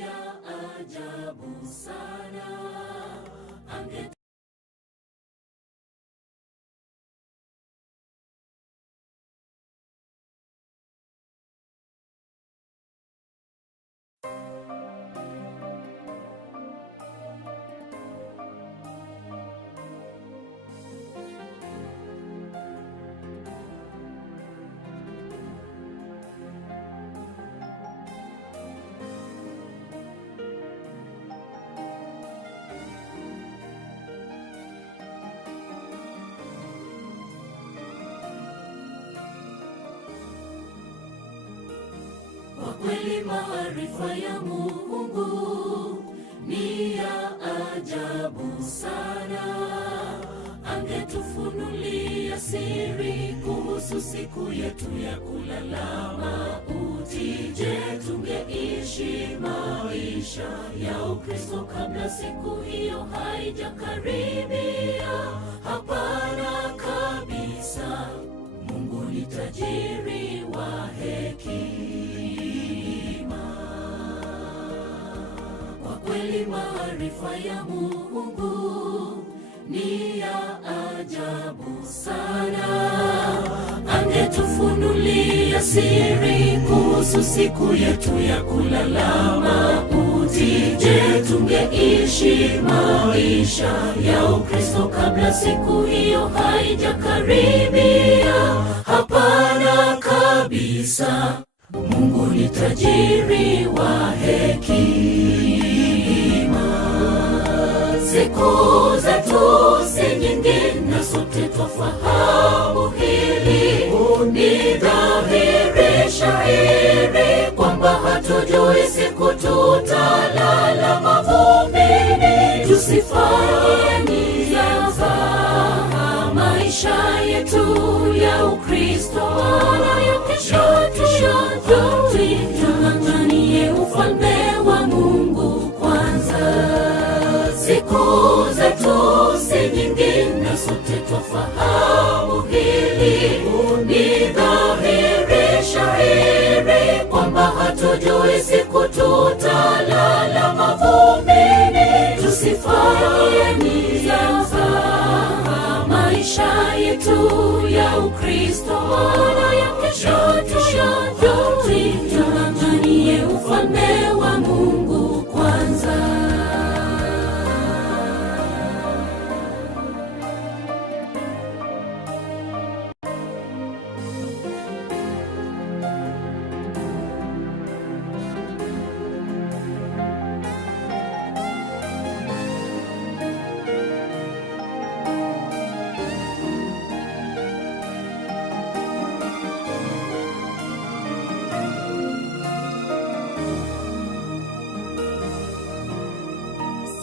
ya ajabu sana Kwa kweli maarifa ya Mungu ni ya ajabu sana. Angetufunulia siri kuhusu siku yetu ya kulala mauti, je, tungeishi maisha ya Ukristo kabla siku hiyo haijakaribia? Hapana kabisa. Mungu ni tajiri wa hekima. Kwa kweli maarifa ya Mungu ni ya ajabu sana. Angetufunulia siri kuhusu siku yetu ya kulala mauti, je, tungeishi maisha ya Ukristo kabla siku hiyo haijakaribia? Hapana kabisa. Mungu ni tajiri wa hekima. Siku zetu si nyingi na sote twafahamu hili. Ni dhahiri shahiri kwamba hatujui siku tutalala mavumbini. Tusifanye za maisha yetu ya Ukristo wala ya kesho. Tung'ang'anie ufalme wa Mungu kwanza. Siku zetu si nyingi na sote twafahamu hili. Ni dhahiri shahiri kwamba hatujui siku tutalala mavumbini. Tusifanye za maisha yetu ya Ukristo wala ya kesho. Tung'ang'anie ufalme wa Mungu kwanza.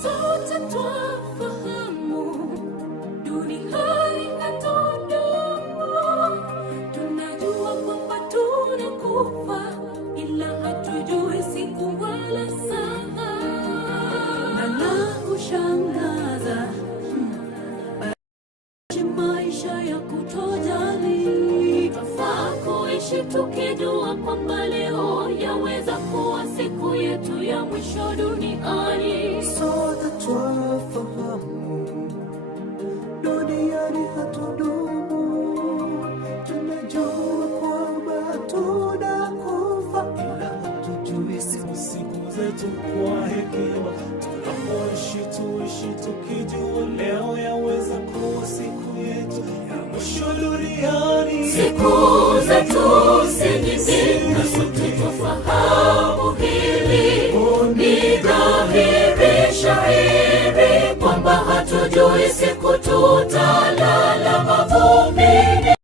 Sote twafahamu duniani hatudumu. Tunajua kwamba tunakufa, ila hatujui siku wala saa. Na la kushangaza, maisha ya kutojali. Twafaa kuishi tukijua kwamba leo yaweza kuwa siku yetu ya mwisho duniani. Sote twafahamu duniani hatudumu. Tunajua kwamba tunakufa, ila hatujui siku zetu. Kwa hekima tunapoishi tuishi tukijua leo yaweza kuwa siku yetu ya mwisho duniani. Siku zetu si nyingi na sote twafahamu hili. Ni dhahiri shahiri kwamba hatujui siku tutalala mavumbini.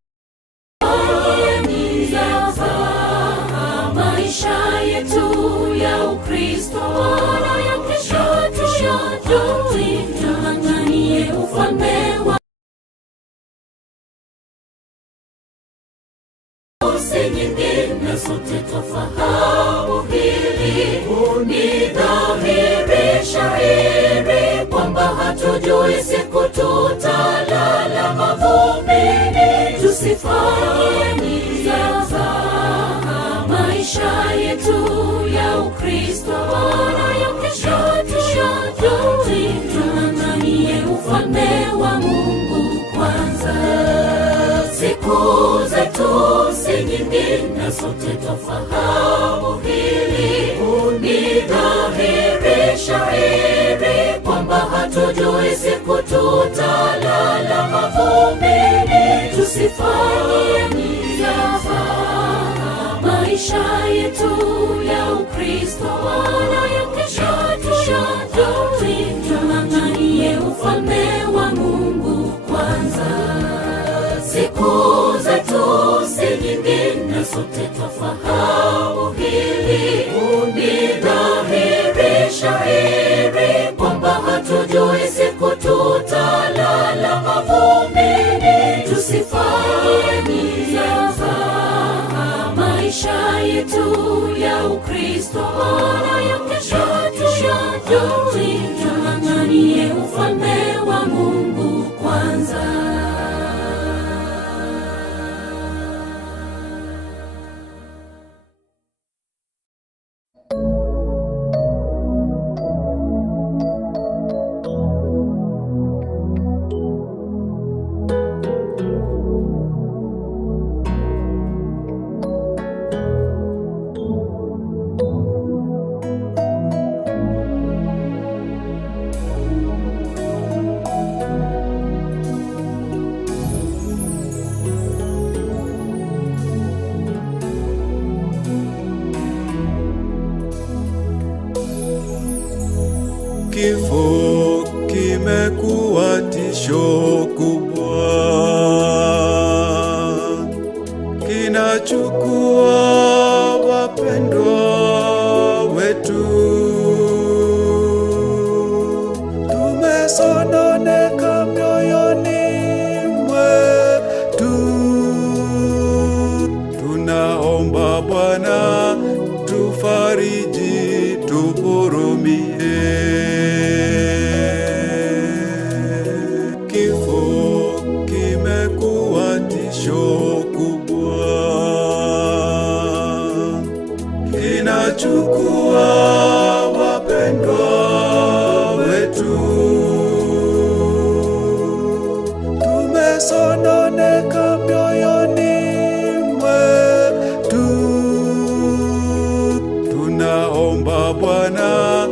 Maisha yetu ya Ukristo wala ya kesho. Tung'ang'anie ufalme wa si nyingi na sote twafahamu hili. Ni dhahiri shahiri kwamba hatujui siku tutalala mavumbini. Tusifanye za maisha yetu ya Ukristo Ukristo, maana ya kesho tung'ang'anie ufalme wa Mungu kwanza. Siku zetu si nyingi na sote twafahamu hili. Ni dhahiri shahiri kwamba hatujui siku tutalala mavumbini. Tusifanye mizaha maisha yetu ya Ukristo, maana ya kesho tung'ang'anie ufalme wa Mungu kwanza. Siku zetu si nyingi na sote twafahamu hili. Ni dhahiri shahiri kwamba hatujui siku tutalala mavumbini. Tusifanye mizaha maisha yetu ya Ukristo, maana ya kesho tung'ang'anie ufalme wa Mungu kwanza. Kifo kimekuwa tisho kubwa, kinachukua wapendwa wetu. Tumesononeka mioyoni mwetu, tunaomba Bwana tufariji, tuhurumie. Kifo kimekuwa tisho kubwa, kinachukua wapendwa wetu. Tumesononeka mioyoni mwetu, tunaomba Bwana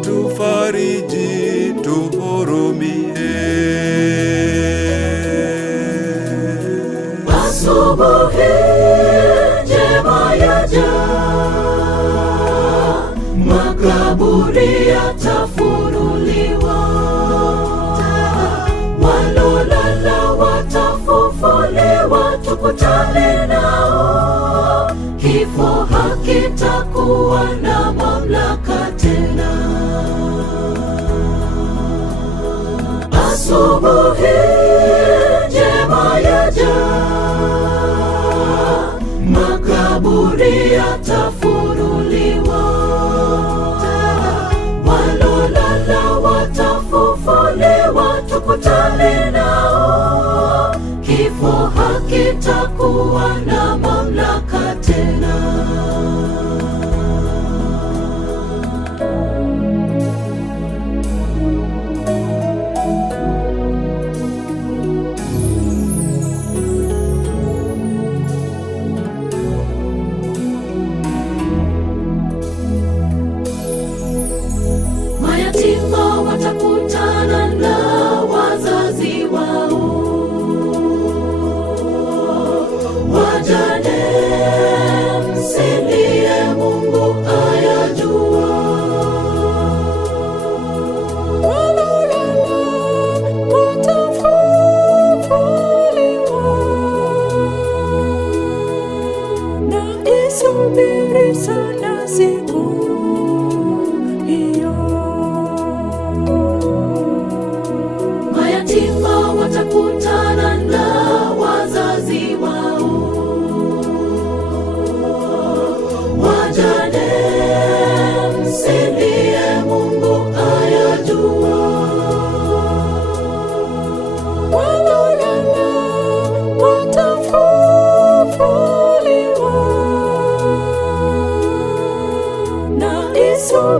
tufariji, tuhurumie. Asubuhi njema yaja, makaburi yatafunuliwa, walolala watafufuliwa, tukutane nao. Kifo hakitakuwa na mamlaka tena. Asubuhi njema yaja, makaburi yatafunuliwa, walolala watafufuliwa, tukutane nao. Kifo hakitakuwa na mamlaka tena. Mayatima watakutana na wazazi wao,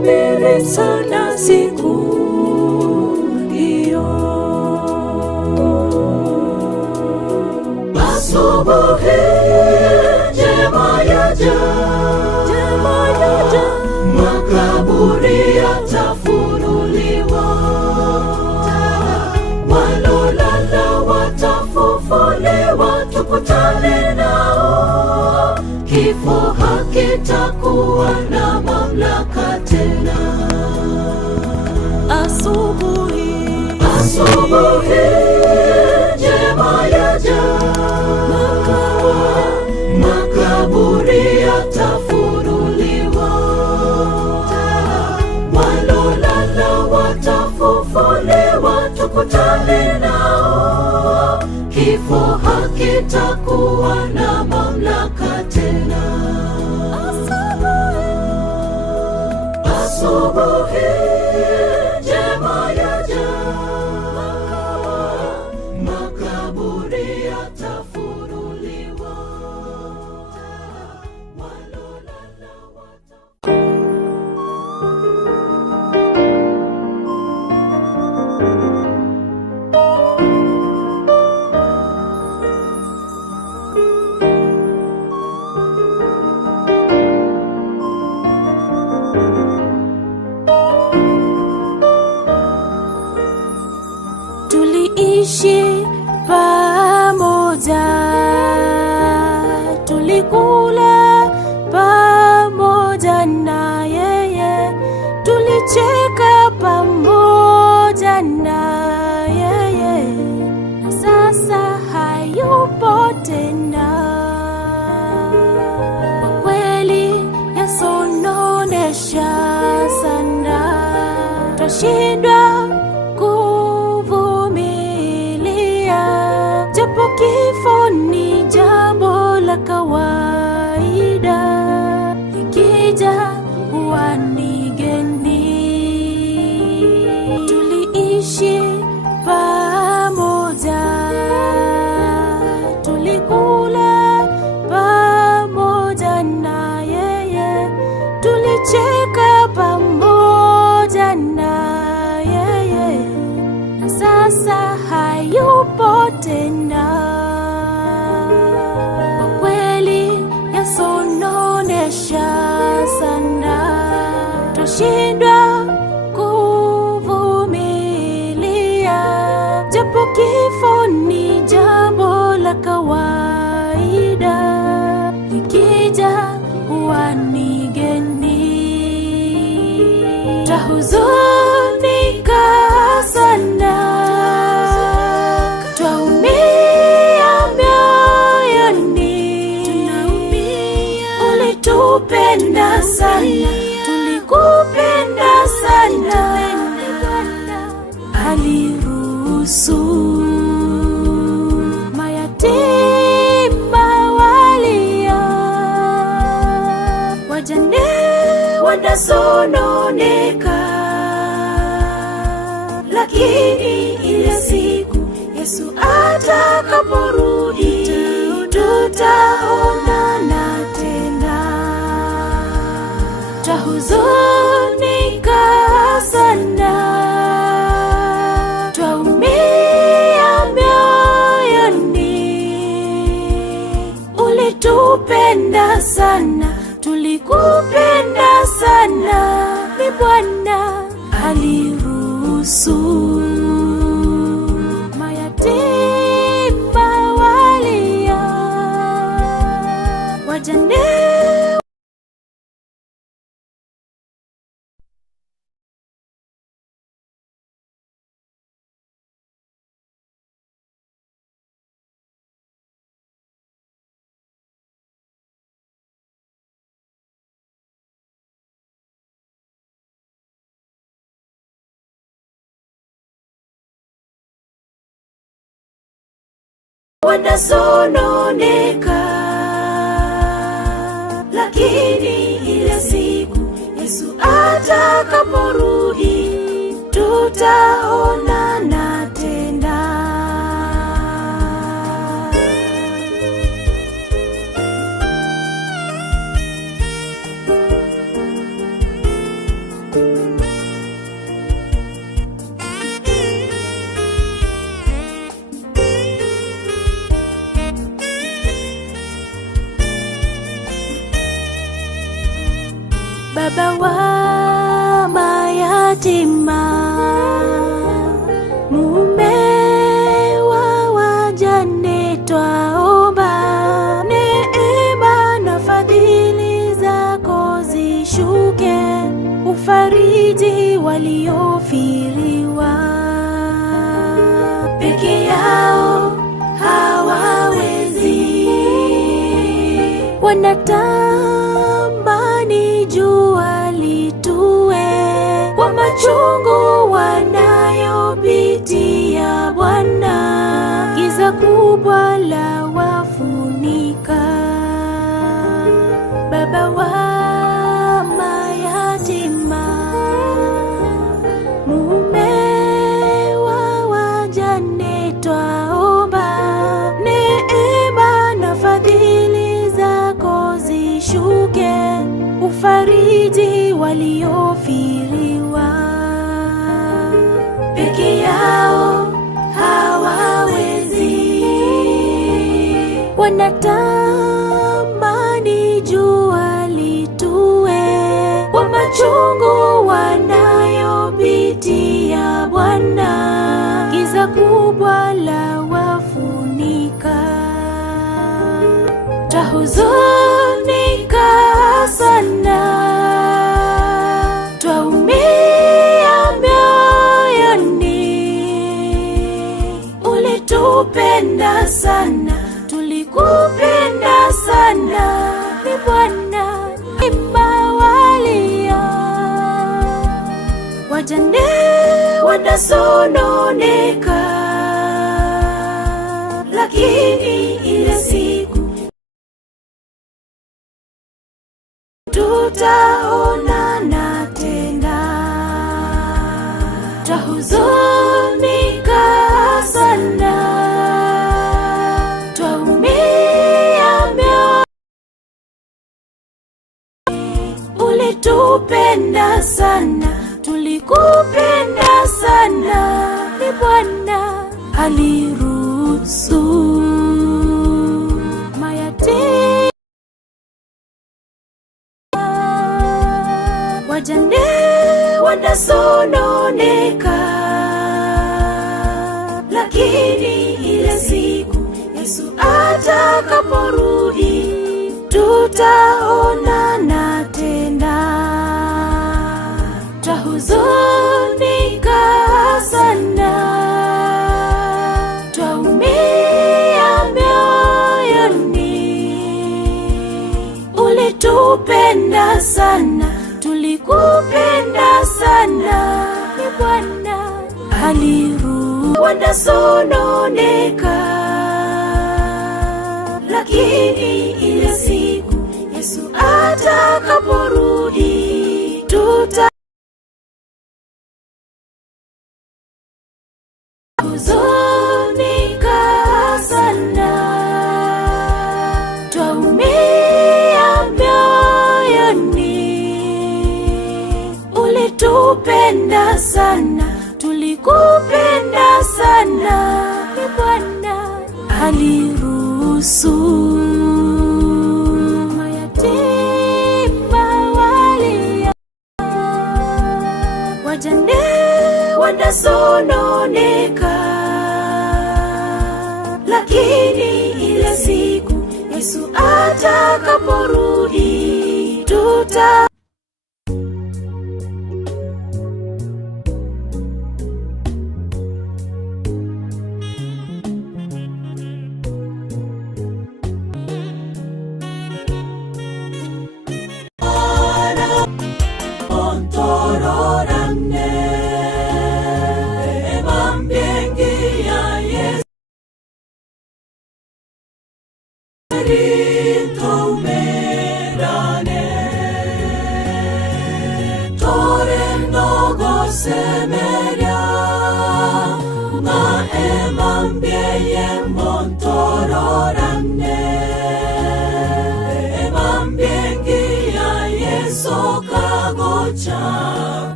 nasubiri sana siku hiyo. Asubuhi njema yaja, makaburi yatafunuliwa, walolala watafufuliwa, tukutane nao. Kifo hakitakuwa na mamlaka tena. Asubuhi njema yaja, makaburi yatafunuliwa, walolala watafufuliwa, tukutane nao. Kifo hakitakuwa na mamlaka tena. Asubuhi njema yaja, makaburi yatafunuliwa, walolala tuliishi pamoja, tulikula pamoja na yeye, tulicheka pamoja na yeye, na sasa hayupo tena. Kwa kweli yasononesha sana, twashindwa japo kifo ni jambo la kawaida, ikija huwa ni geni. Tuliishi pamoja, tulikula pamoja na yeye, tulicheka pamoja na yeye, na sasa hayupo tena. Kwa kweli yasononesha sana, twashindwa kuvumilia, japo kifo ni jambo la kawaida, ikija huwa ni geni. Twahuzunika sana, ulitupenda sana, tulikupenda sana, aliruhusu mayatima walia, wajane wanasononeka, lakini ile siku Yesu atakaporudi, tutaonana tena. Twahuzunika sana, twaumia mioyoni, ulitupenda sana, tulikupenda sana, ni Bwana aliruhusu mayatima walia, wajane wanasononeka, lakini ile siku Yesu atakaporudi, tutaonana tena. yatima, mume wa wajane, twaomba neema na fadhili zako zishuke, ufariji waliofiriwa. Peke yao hawawezi, wanatamani jua litue, kwa machungu wanayopitia Bwana, giza kubwa la wafunika. Baba wa mayatima, mume wa wajane, twaomba neema na fadhili zako zishuke, ufariji waliofiriwa. Peke yao hawawezi, wanatamani jua litue, kwa machungu wanayopitia Bwana, giza kubwa la wafunika. Twahuzunika sana, twaumia mioyoni. Ulitupenda sana, tulikupenda sana, ni Bwana imawalia. Wajane wanasononeka, lakini ile siku tutaonana tena. Twahuzunika sana, twaumia mioyoni. Ulitupenda sana, tulikupenda sana, ni Bwana aliruhusu mayatima, wajane wanasononeka, lakini ile siku Yesu atakaporudi tutaonana tena. Twahuzunika sana, twaumia mioyoni. Ulitupenda sana, tulikupenda sana, ni Bwana aliruhusu wanasononeka, lakini ile siku Yesu atakaporudi tutahuzunika sana, twaumia mioyoni. Ulitupenda sana, tulikupenda sana, ni Bwana aliruhusu mayatima walia, wajane wanasononeka, lakini ile siku Yesu atakaporudi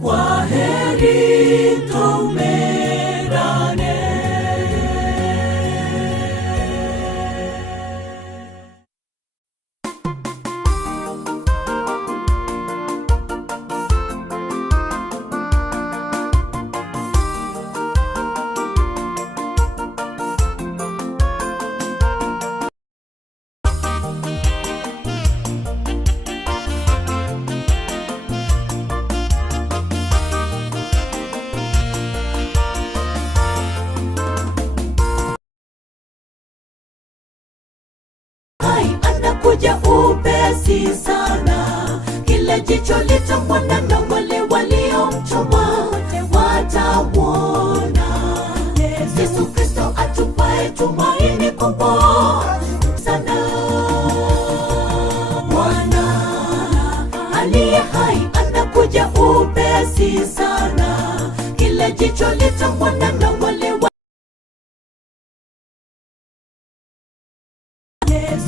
kwaheri tumerane. upesi sana, kila jicho litamwona na wale waliomchoma watamwona. Yesu Kristo atupaye tumaini kubwa sana. Bwana aliye hai anakuja upesi sana, kila jicho litamwona na wale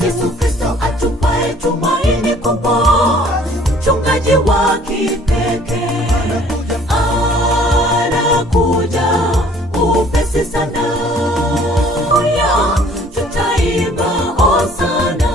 Yesu Kristo atupaye tumaini kubwa, mchungaji wa kipekee anakuja upesi sana. Tutaimba hosana,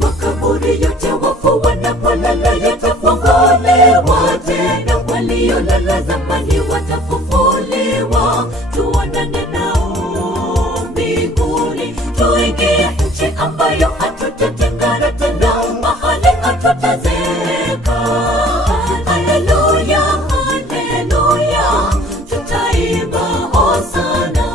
makaburi yote wafu wanapolala yatafunguliwa tena, waliolala zamani watafufuliwa, tuonane nao mbinguni, tuingie nchi ambayo hatutatengana tena, mahali hatutazeka. Haleluya, haleluya, tutaimba hosana.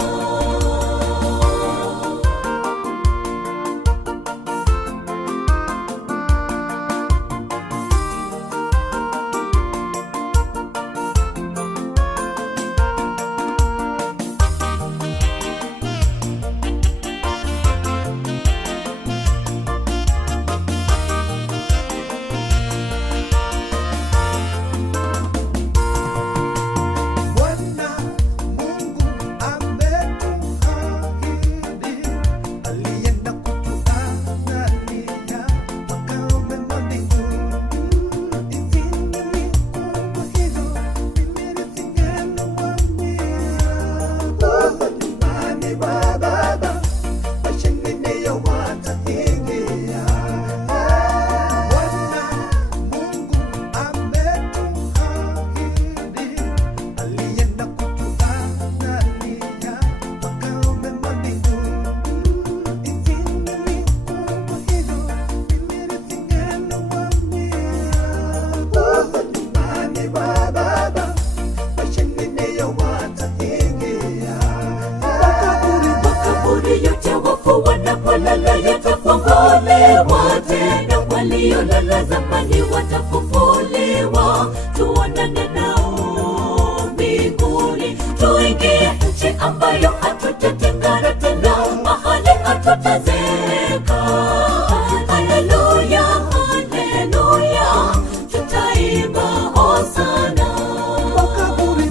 Wanapolala yatafunguliwa tena, waliolala zamani watafufuliwa, tuonane nao mbinguni, tuingie nchi ambayo hatutatengana tena, mahali hatutazeka. Haleluya, haleluya, tutaimba hosana.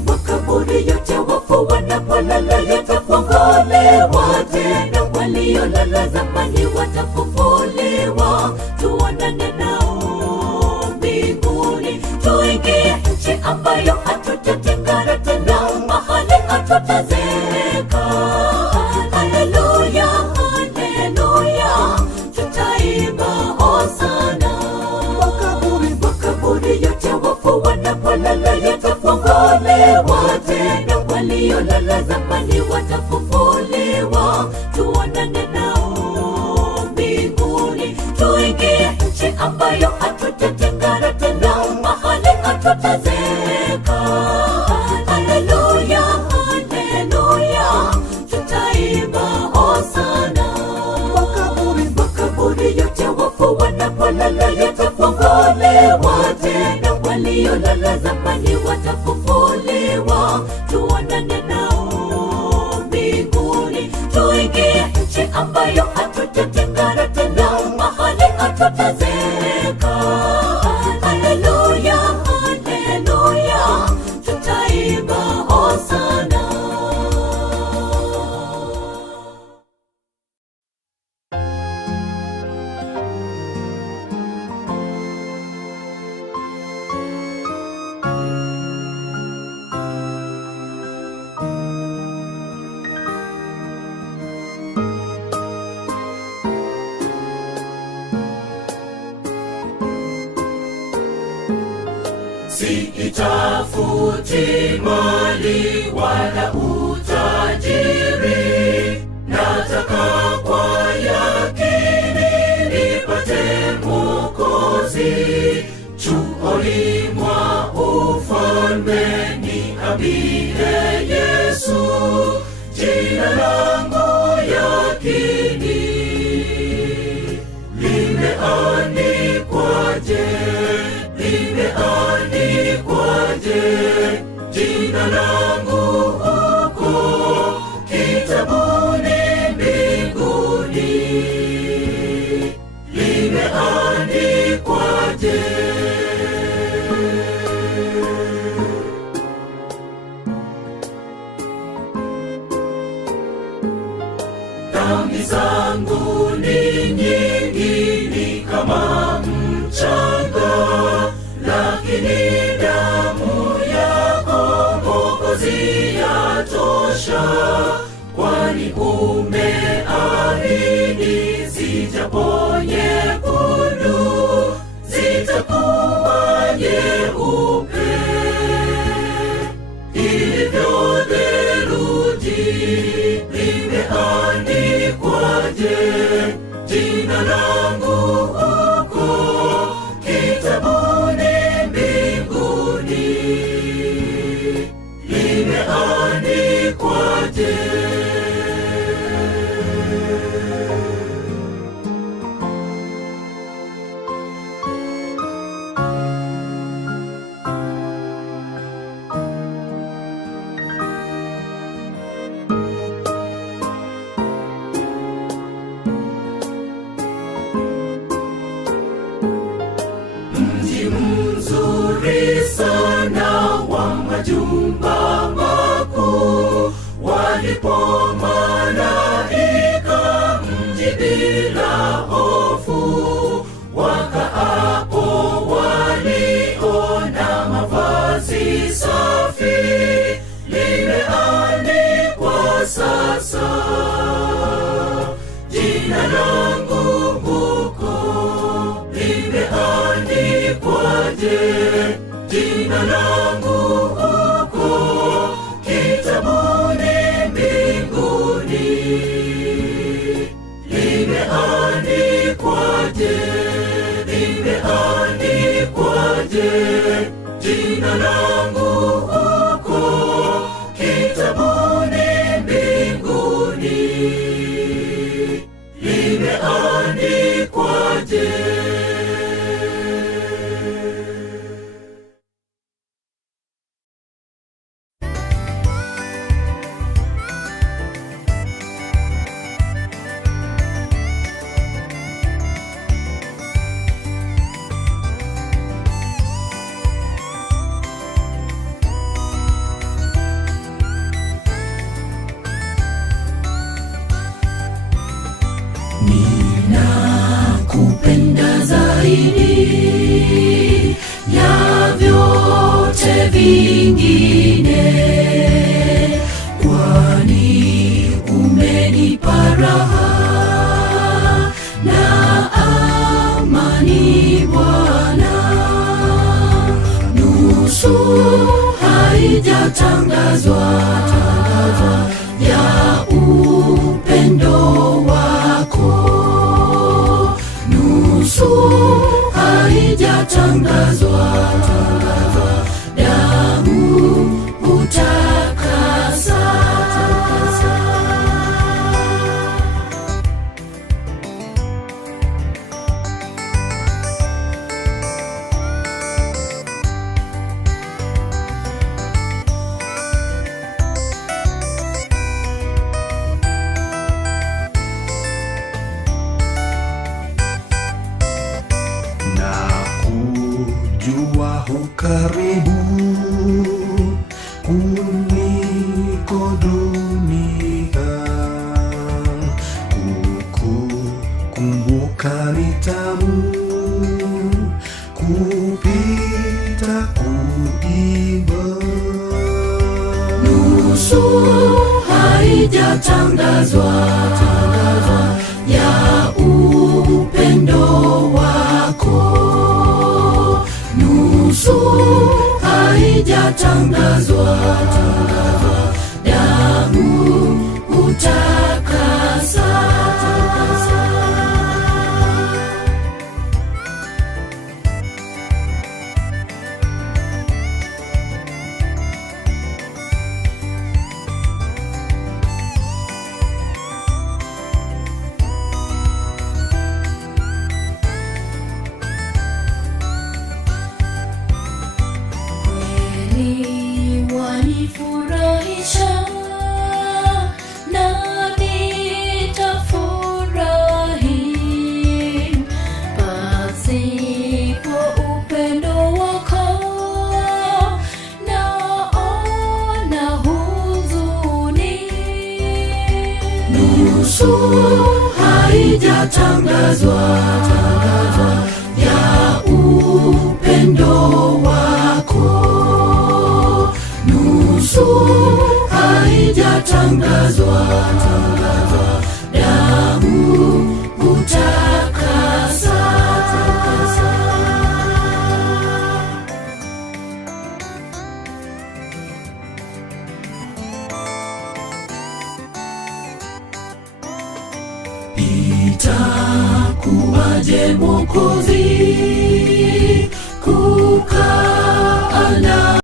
Makaburi yote wafu wanapolala yatafunguliwa tena, waliolala zamani watafufuliwa, tuonane nao mbinguni, tuingie nchi ambayo hatutatengana tena, mahali hatutazeka. Haleluya, haleluya, tutaimba hosana. Makaburi yote wafu wanapolala yatafunguliwa tena, waliolala zamani watafufuliwa, tuonane nao mbinguni, tuingie nchi ambayo hatutatengana tena, mahali hatutazeka. Haleluya, haleluya, tutaimba hosana. Makaburi yote wafu wanapolala yatafunguliwa tena, waliolala zamani watafufuliwa, tuonane nao mbinguni, tuingie nchi ambayo hatutatengana tena, mahali hatutazeka. Haleluya, haleluya, tutaimba hosana. Sitafuti mali wala utajiri, nataka kwa yakini nipate Mwokozi. Chuoni mwa ufalme niambie Yesu, jina langu yakini limeandikwa jina langu huko kitabuni mbinguni limeandikwaje? Dhambi zangu ni nyingi, ni kama mchanga, lakini damu yako Mwokozi yatosha. Kwani umeahidi zijapo nyekundu zitakuwa nyeupe ilivyo theluji. Limeandikwaje jina langu huko kitabuni mbinguni limeandikwaje? Mji mzuri sana wa majumba makuu, walipo malaika, mji bila hofu. Wakaapo waliona mavazi safi, limeandikwa sasa jina langu huko. Limeandikwaje jina langu huko kitabuni mbinguni limeandikwaje? Limeandikwaje jina langu huko kitabuni mbinguni limeandikwaje? Ninakupenda zaidi ya vyote vingine, kwani umenipa raha na amani Bwana. Nusu haijatangazwa ya upendo wako, nusu haijatangazwa damu utakasa. Jua hukaribu kuliko dunia, kukumbuka ni tamu kupita kuimba. Nusu haijatangazwa ya upendo wako, nusu haijatangazwa damu utakasa. Kweli wani utanifurahisha na nitafurahi pasipo upendo wako naona huzuni. Nusu haijatangazwa ya upendo wako, nusu haijatangazwa damu utakasa. Itakuwaje Mwokozi